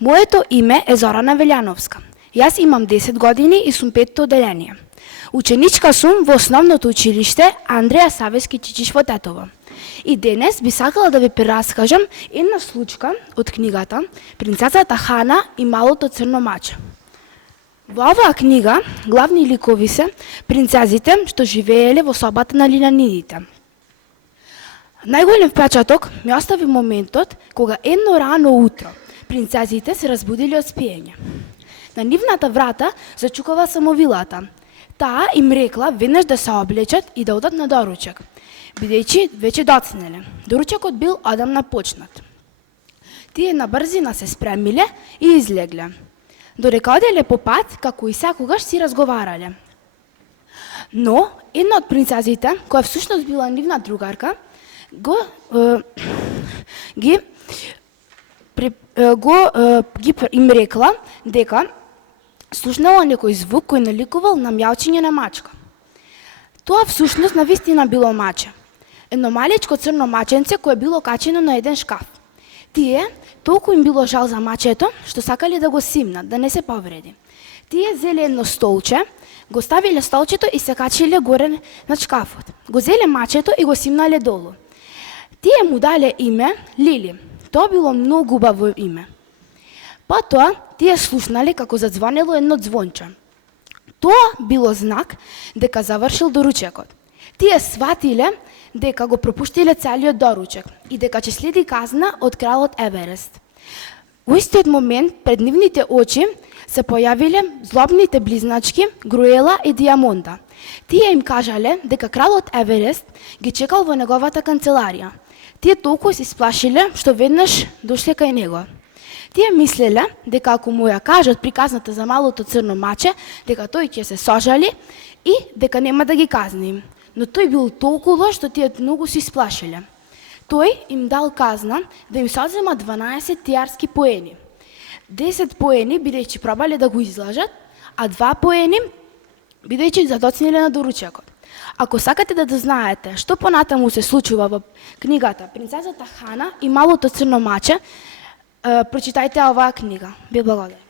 Моето име е Зорана Велјановска. Јас имам 10 години и сум 5-то оделение. Ученичка сум во основното училиште Андреја Савески Чичиш во Тетово. И денес би сакала да ви прераскажам една случка од книгата Принцесата Хана и малото црно маче. Во оваа книга главни ликови се принцезите што живееле во собата на лилјанидите. Најголем впечаток ми остави моментот кога едно рано утро принцезите се разбудиле од спиење. На нивната врата зачукала самовилата. Таа им рекла веднаш да се облечат и да одат на доручек, бидејќи веќе доцнеле. Доручекот бил одамна почнат. Тие на брзина се спремиле и излегле. Додека оделе по пат, како и секогаш си разговарале. Но една од принцезите, која всушност била нивна другарка, им рекла дека слушнала некој звук кој наликувал на мјаучење на мачка. Тоа всушност навистина било маче. Едно малечко црно маченце кое било качено на еден шкаф. Тие толку им било жал за мачето, што сакале да го симнат, да не се повреди. Тие зеле едно столче, го ставиле столчето и се качиле горе над шкафот. Го зеле мачето и го симнале долу. Тие му дале име Лили. Тоа било многу убаво име. Потоа, тие слушнале како задзвонело едно звонче. Тоа било знак дека завршил доручекот. Тие сватиле дека го пропуштиле целиот доручек и дека ќе следи казна од кралот Еверест. Во истиот момент пред нивните очи се појавиле злобните близначки Груела и Диамонда. Тие им кажале дека кралот Еверест ги чекал во неговата канцеларија. Тие толку се исплашиле што веднаш дошле кај него. Тие мислеле дека ако му ја кажат приказната за малото црно маче, дека тој ќе се сожали и дека нема да ги казни. Но тој бил толку лош што тие многу се исплашиле. Тој им дал казна да им се одзема 12 тиарски поени. 10 поени бидејќи пробале да го излажат, а 2 поени бидејќи задоцниле на доручекот. Ако сакате да знаете што понатаму се случува во книгата Принцесата Хана и малото црно маче, прочитајте оваа книга. Ви благодарам.